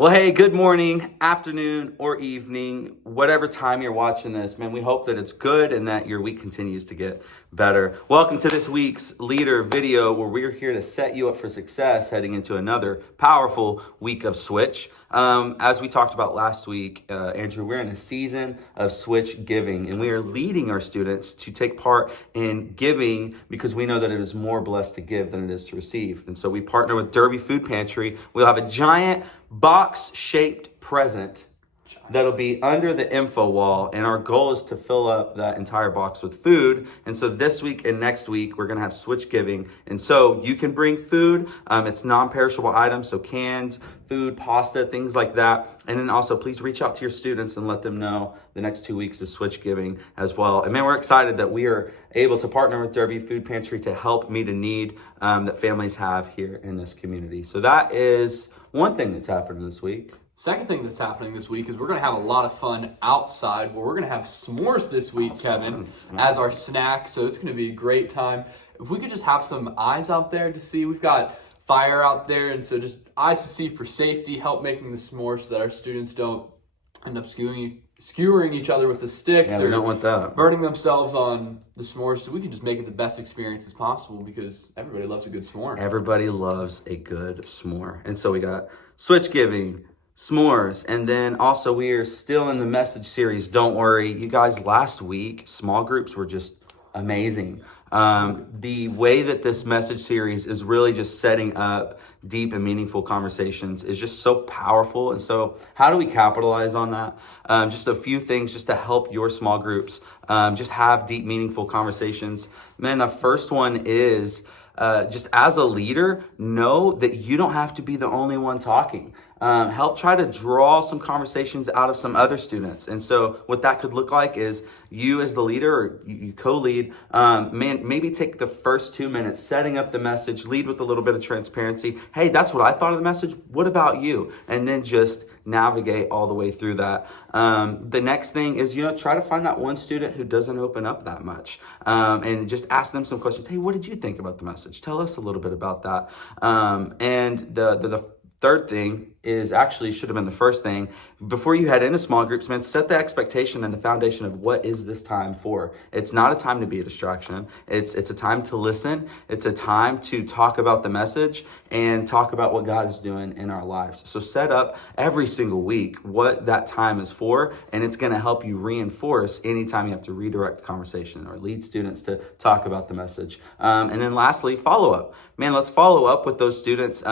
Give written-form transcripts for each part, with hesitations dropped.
Well, hey, good morning, afternoon, or evening, whatever time you're watching this, man. We hope that it's good and that your week continues to get better. Welcome to this week's Leader video, where we're here to set you up for success heading into another powerful week of Switch. As we talked about last week, Andrew, we're in a season of Switch giving, and we are leading our students to take part in giving because we know that it is more blessed to give than it is to receive. And so we partner with Derby Food Pantry. We'll have a giant box-shaped present that'll be under the info wall, and our goal is to fill up that entire box with food. And so this week and next week we're gonna have Switch giving, and so you can bring food. It's non-perishable items, so canned food, pasta, things like that. And then also please reach out to your students and let them know the next 2 weeks is Switch giving as well. And man, we're excited that we are able to partner with Derby Food Pantry to help meet a need that families have here in this community. So that is one thing that's happening this week. Second thing that's happening this week is we're going to have a lot of fun outside, where we're going to have s'mores this week, Kevin, as our snack. So it's going to be a great time. If we could just have some eyes out there to see, we've got fire out there, and so just eyes to see for safety, help making the s'mores so that our students don't end up skewering each other with the sticks, we don't want that. Burning themselves on the s'mores. So we can just make it the best experience as possible, because everybody loves a good s'more. Everybody loves a good s'more. And so we got Switch giving, s'mores, and then also we are still in the message series. Don't worry, you guys, last week small groups were just amazing. The way that this message series is really just setting up deep and meaningful conversations is just so powerful. And so how do we capitalize on that? Just a few things just to help your small groups just have deep, meaningful conversations. Man, the first one is just as a leader, know that you don't have to be the only one talking. Help try to draw some conversations out of some other students. And so what that could look like is you as the leader, or you co-lead, maybe take the first 2 minutes setting up the message, lead with a little bit of transparency. Hey, that's what I thought of the message. What about you? And then just navigate all the way through that. The next thing is, try to find that one student who doesn't open up that much, and just ask them some questions. Hey, what did you think about the message? Tell us a little bit about that. And the third thing is actually should have been the first thing. Before you head into small groups, man, set the expectation and the foundation of what is this time for. It's not a time to be a distraction. It's a time to listen. It's a time to talk about the message and talk about what God is doing in our lives. So set up every single week what that time is for, and it's going to help you reinforce anytime you have to redirect the conversation or lead students to talk about the message. And then lastly, follow up. Man, let's follow up with those students.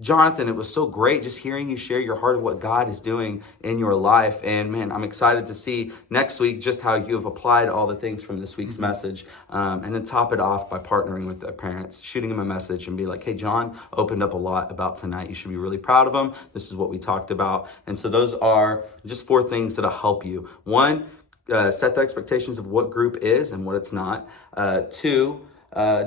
Jonathan, it was so great just hearing you share your heart of what God is doing in your life. And man, I'm excited to see next week just how you have applied all the things from this week's message. And then top it off by partnering with the parents, shooting them a message and be like, hey, John opened up a lot about tonight. You should be really proud of him. This is what we talked about. And so those are just 4 things that'll help you. 1, set the expectations of what group is and what it's not. 2,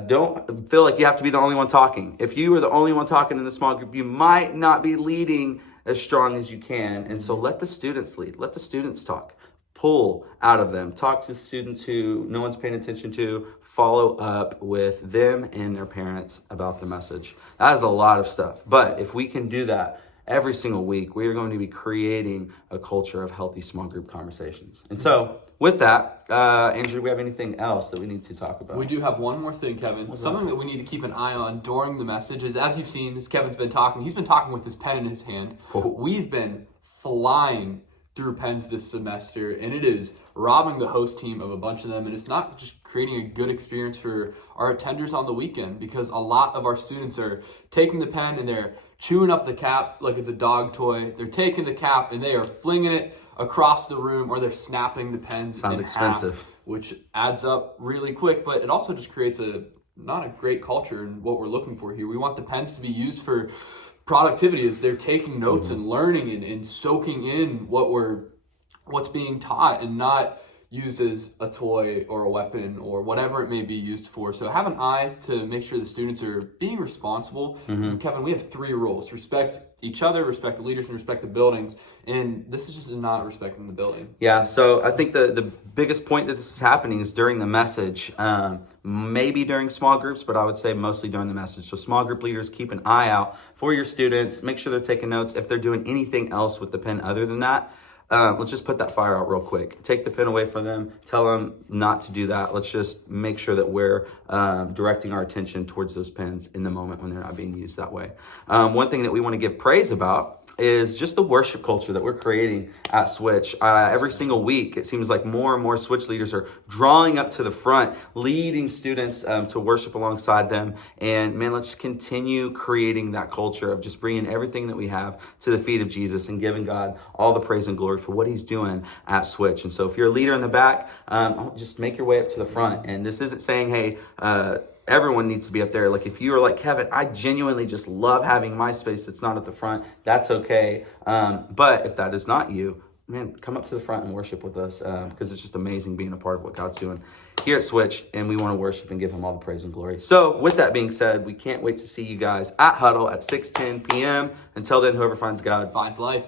don't feel like you have to be the only one talking. If you are the only one talking in the small group, you might not be leading as strong as you can. And so let the students lead. Let the students talk. Pull out of them. Talk to students who no one's paying attention to. Follow up with them and their parents about the message. That is a lot of stuff. But if we can do that every single week, we are going to be creating a culture of healthy small group conversations. And so with that, Andrew, do we have anything else that we need to talk about? We do have one more thing, Kevin. Something that we need to keep an eye on during the message is, as you've seen, as Kevin's been talking, he's been talking with his pen in his hand. We've been flying through pens this semester, and it is robbing the host team of a bunch of them, and it's not just creating a good experience for our attenders on the weekend, because a lot of our students are taking the pen and they're chewing up the cap like it's a dog toy. They're taking the cap and they are flinging it across the room, or they're snapping the pens Sounds in expensive. half, which adds up really quick, but it also just creates not a great culture in what we're looking for here. We want the pens to be used for productivity, as they're taking notes and learning and soaking in what's being taught, and not used as a toy or a weapon or whatever it may be used for. So have an eye to make sure the students are being responsible. Kevin, we have 3 rules: respect each other, respect the leaders, and respect the buildings. And this is just not respecting the building. Yeah, so I think the biggest point that this is happening is during the message, maybe during small groups, but I would say mostly during the message. So small group leaders, keep an eye out for your students. Make sure they're taking notes. If they're doing anything else with the pen other than that, let's just put that fire out real quick. Take the pen away from them. Tell them not to do that. Let's just make sure that we're directing our attention towards those pens in the moment when they're not being used that way. One thing that we want to give praise about is just the worship culture that we're creating at Switch. Every single week, it seems like more and more Switch leaders are drawing up to the front, leading students to worship alongside them. And man, let's continue creating that culture of just bringing everything that we have to the feet of Jesus and giving God all the praise and glory for what he's doing at Switch. And so if you're a leader in the back, just make your way up to the front. And this isn't saying, hey, everyone needs to be up there. Like if you are like, Kevin, I genuinely just love having my space that's not at the front, that's okay. But if that is not you, man, come up to the front and worship with us because it's just amazing being a part of what God's doing here at Switch, and we want to worship and give him all the praise and glory. So with that being said, we can't wait to see you guys at Huddle at 6:10 p.m. Until then, whoever finds God Finds life.